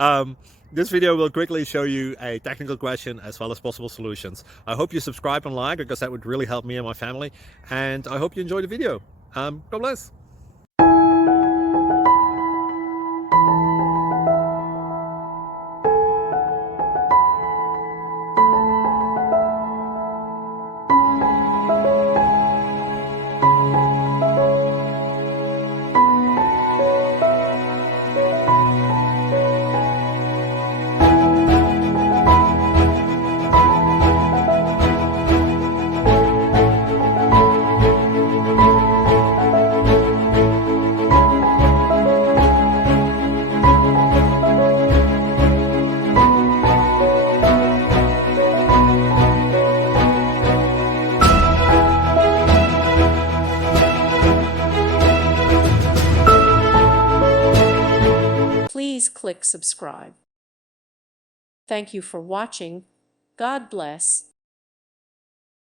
um, this video will quickly show you a technical question as well as possible solutions. I hope you subscribe and like because that would really help me and my family. And I hope you enjoy the video. God bless. Please click subscribe. Thank you for watching. God bless.